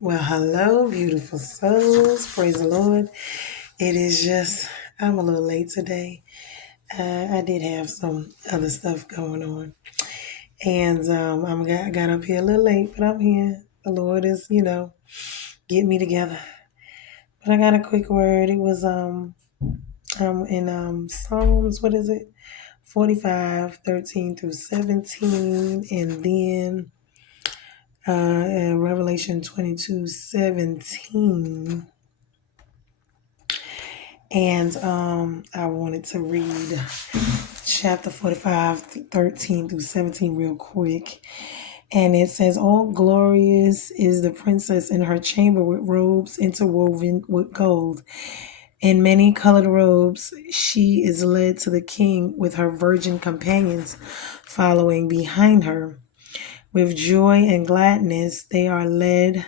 Well, hello, beautiful souls. Praise the Lord. It is just, I'm a little late today. I did have some other stuff going on. And I got up here a little late, but I'm here. The Lord is, getting me together. But I got a quick word. It was in Psalms, what is it? 45, 13 through 17. And then in Revelation 22, 17. And I wanted to read chapter 45, 13 through 17 real quick. And it says, all glorious is the princess in her chamber with robes interwoven with gold. In many colored robes, she is led to the king with her virgin companions following behind her. With joy and gladness, they are led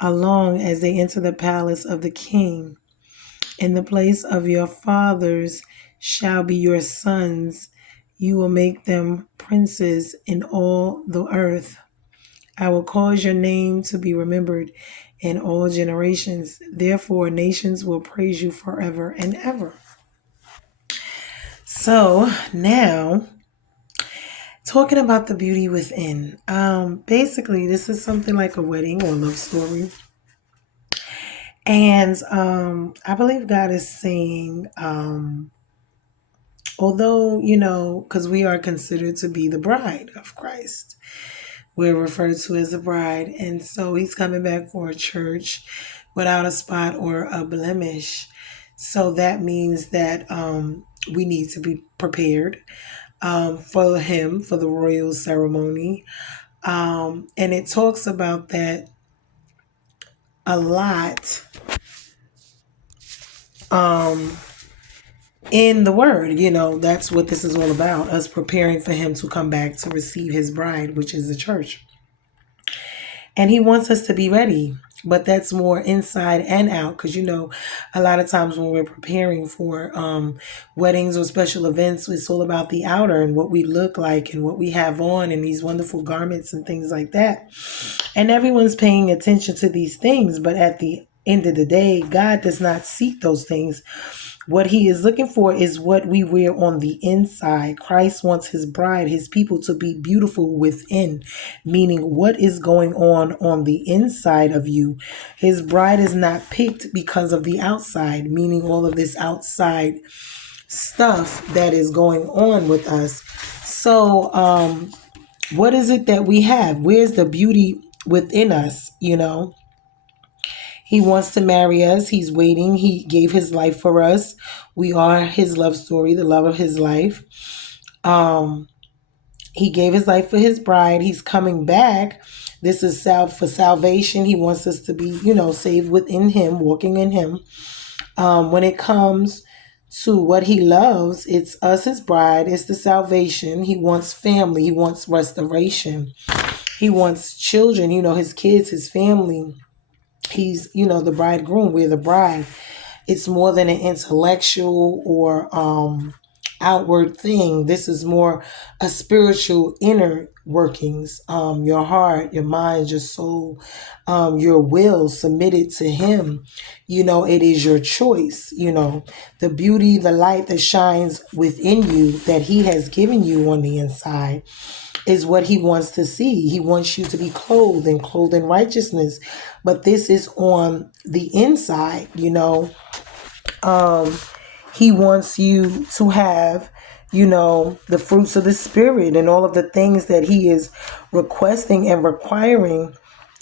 along as they enter the palace of the king. In the place of your fathers shall be your sons. You will make them princes in all the earth. I will cause your name to be remembered in all generations. Therefore, nations will praise you forever and ever. So now, talking about the beauty within. Basically, this is something like a wedding or love story. And I believe God is saying, although, because we are considered to be the bride of Christ, we're referred to as the bride. And so he's coming back for a church without a spot or a blemish. So that means that we need to be prepared for him, for the royal ceremony. And it talks about that a lot in the word. That's what this is all about, us preparing for him to come back to receive his bride, which is the church. And he wants us to be ready, but that's more inside and out. Because, a lot of times when we're preparing for weddings or special events, it's all about the outer and what we look like and what we have on and these wonderful garments and things like that. And everyone's paying attention to these things. But at the end of the day, God does not seek those things. What he is looking for is what we wear on the inside. Christ wants his bride, his people, to be beautiful within, meaning what is going on the inside of you. His bride is not picked because of the outside, meaning all of this outside stuff that is going on with us. So, what is it that we have? Where's the beauty within us, He wants to marry us. He's waiting. He gave his life for us. We are his love story, the love of his life. He gave his life for his bride. He's coming back. This is for salvation. He wants us to be, saved within him, walking in him. When it comes to what he loves, it's us, his bride. It's the salvation. He wants family. He wants restoration. He wants children, his kids, his family. He's, the bridegroom. We're the bride. It's more than an intellectual or outward thing. This is more a spiritual inner workings. Your heart, your mind, your soul, your will submitted to him. It is your choice. The beauty, the light that shines within you that he has given you on the inside is what he wants to see. He wants you to be clothed in righteousness. But this is on the inside, He wants you to have, the fruits of the spirit and all of the things that he is requesting and requiring,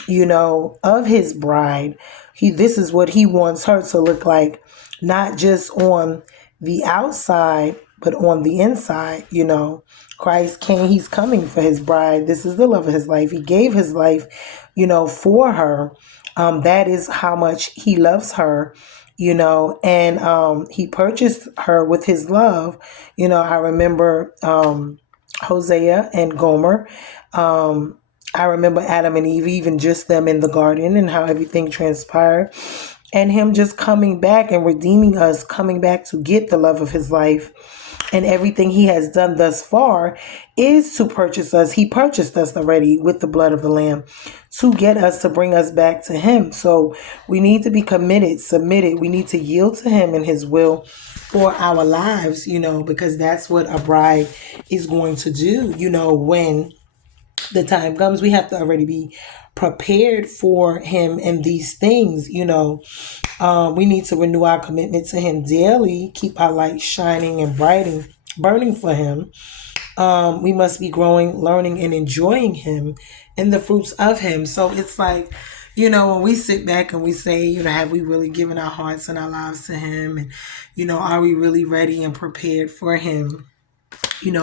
of his bride. This is what he wants her to look like, not just on the outside, but on the inside. Christ came, he's coming for his bride. This is the love of his life. He gave his life, for her. That is how much he loves her, and he purchased her with his love. I remember Hosea and Gomer. I remember Adam and Eve, even just them in the garden and how everything transpired. And him just coming back and redeeming us, coming back to get the love of his life. And everything he has done thus far is to purchase us. He purchased us already with the blood of the Lamb to get us, to bring us back to him. So we need to be committed, submitted. We need to yield to him and his will for our lives, because that's what a bride is going to do, when the time comes. We have to already be prepared for him and these things. We need to renew our commitment to him daily, keep our light shining and burning for him. We must be growing, learning, and enjoying him and the fruits of him. So it's like, when we sit back and we say, have we really given our hearts and our lives to him? And, are we really ready and prepared for him?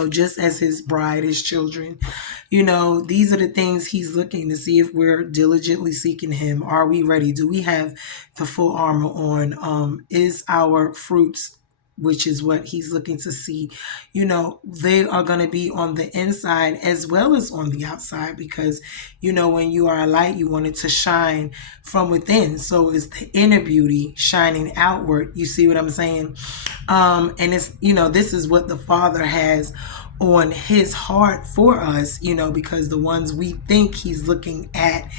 Just as his bride, his children, these are the things he's looking to see if we're diligently seeking him. Are we ready? Do we have the full armor on? Is our fruits, which is what he's looking to see, they are going to be on the inside as well as on the outside, because, when you are a light, you want it to shine from within. So it's the inner beauty shining outward. You see what I'm saying? And it's, this is what the Father has on his heart for us, because the ones we think he's looking at,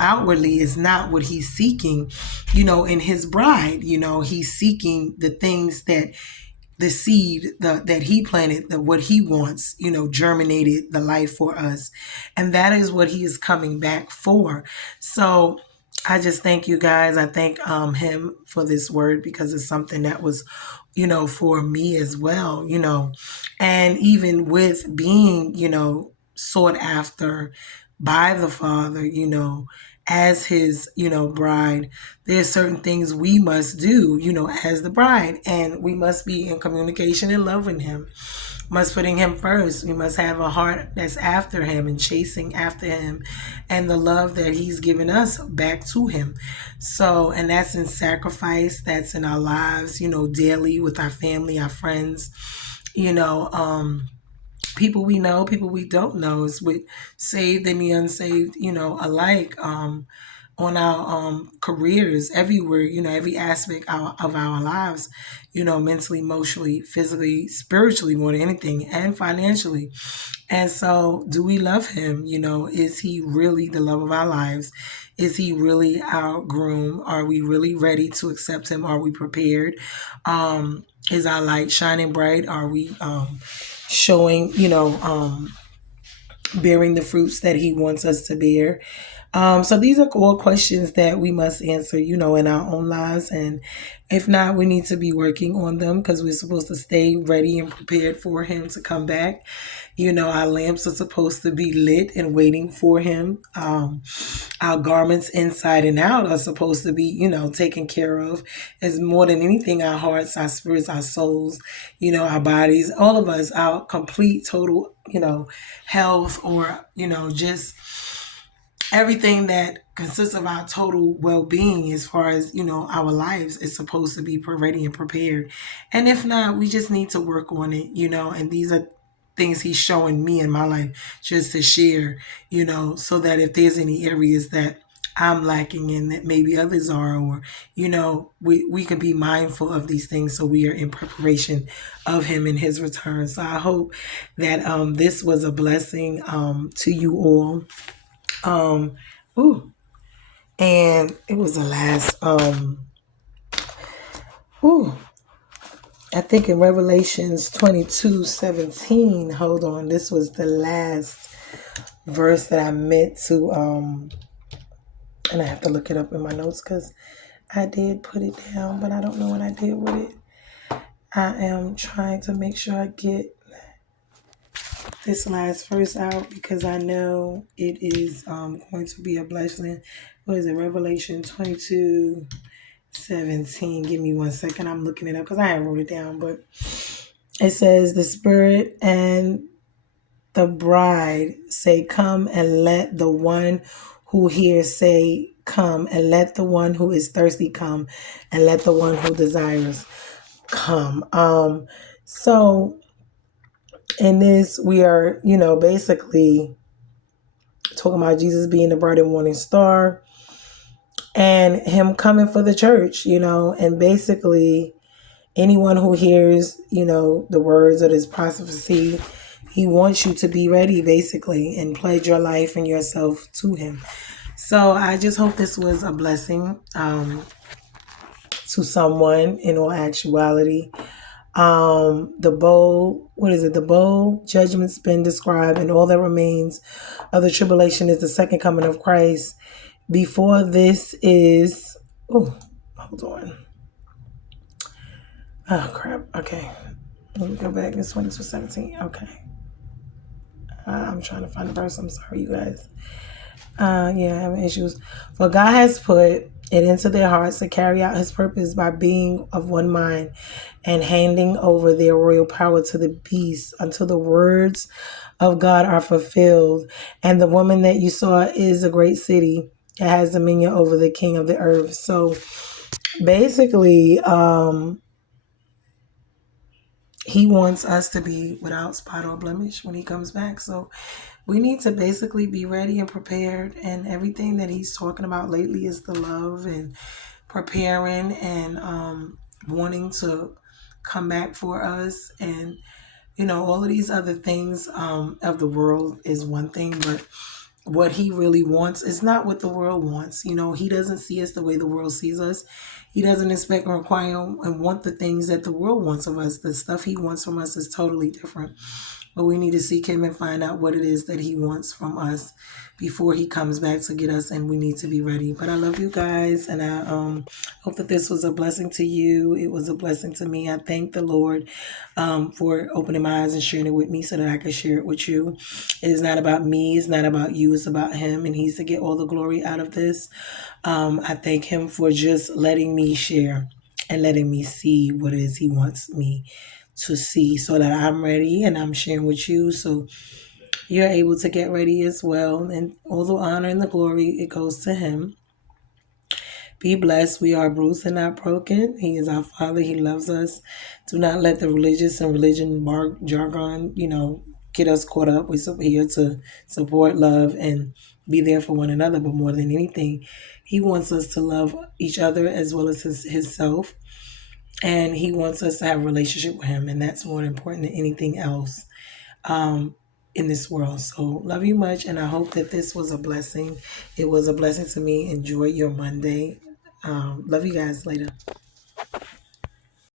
outwardly is not what he's seeking, in his bride. He's seeking the things that the seed that he planted, what he wants, germinated the life for us. And that is what he is coming back for. So I just thank you guys. I thank him for this word, because it's something that was, for me as well, and even with being, sought after by the Father, as his, bride, there's certain things we must do, as the bride, and we must be in communication and loving him. Must putting him first. We must have a heart that's after him and chasing after him, and the love that he's given us back to him. So, and that's in sacrifice, that's in our lives, daily with our family, our friends, people we know, people we don't know, is with saved and the unsaved, alike, on our careers, everywhere, every aspect of our lives, mentally, emotionally, physically, spiritually, more than anything, and financially. And so, do we love him? Is he really the love of our lives? Is he really our groom? Are we really ready to accept him? Are we prepared? Is our light shining bright? Are we showing, bearing the fruits that he wants us to bear? So these are all questions that we must answer, in our own lives. And if not, we need to be working on them, because we're supposed to stay ready and prepared for him to come back. Our lamps are supposed to be lit and waiting for him. Our garments inside and out are supposed to be, taken care of, as more than anything, our hearts, our spirits, our souls, our bodies, all of us, our complete, total, health, or, just everything that consists of our total well-being, as far as our lives, is supposed to be ready and prepared. And if not, we just need to work on it, and these are things he's showing me in my life, just to share, so that if there's any areas that I'm lacking in that maybe others are, or we can be mindful of these things, so we are in preparation of him and his return. So I hope that this was a blessing to you all. And it was the last, I think in Revelations 22:17. Hold on, this was the last verse that I meant to, and I have to look it up in my notes, because I did put it down, but I don't know what I did with it. I am trying to make sure I get this last verse out, because I know it is going to be a blessing. What is it? Revelation 22:17. Give me 1 second. I'm looking it up, because I haven't wrote it down, but it says, the Spirit and the bride say, come, and let the one who hears say, come, and let the one who is thirsty come, and let the one who desires come. So in this, we are, basically talking about Jesus being the bright and morning star, and him coming for the church, and basically, anyone who hears, the words of this prophecy, he wants you to be ready, basically, and pledge your life and yourself to him. So I just hope this was a blessing to someone in all actuality. The bowl, what is it? The bowl judgment's been described, and all that remains of the tribulation is the second coming of Christ. Before this is, oh, hold on. Oh, crap. Okay. Let me go back. It's 22:17. Okay. I'm trying to find the verse. I'm sorry, you guys. Yeah, having issues. For God has put it into their hearts to carry out his purpose by being of one mind and handing over their royal power to the beast until the words of God are fulfilled. And the woman that you saw is a great city that has dominion over the king of the earth. So basically, he wants us to be without spot or blemish when he comes back. So we need to basically be ready and prepared. And everything that he's talking about lately is the love and preparing and wanting to come back for us. And, all of these other things of the world is one thing, but what he really wants is not what the world wants. He doesn't see us the way the world sees us. He doesn't expect and require and want the things that the world wants of us. The stuff he wants from us is totally different. But we need to seek him and find out what it is that he wants from us before he comes back to get us, and we need to be ready. But I love you guys, and I hope that this was a blessing to you. It was a blessing to me. I thank the Lord for opening my eyes and sharing it with me so that I could share it with you. It is not about me. It's not about you. It's about him, and he's to get all the glory out of this. I thank him for just letting me share and letting me see what it is he wants me to see so that I'm ready and I'm sharing with you so you're able to get ready as well. And all the honor and the glory, it goes to him. Be blessed. We are bruised and not broken. He is our Father. He loves us. Do not let the religious and religion jargon, get us caught up. We're here to support, love, and be there for one another. But more than anything, he wants us to love each other as well as his self. And he wants us to have a relationship with him. And that's more important than anything else in this world. So love you much. And I hope that this was a blessing. It was a blessing to me. Enjoy your Monday. Love you guys later.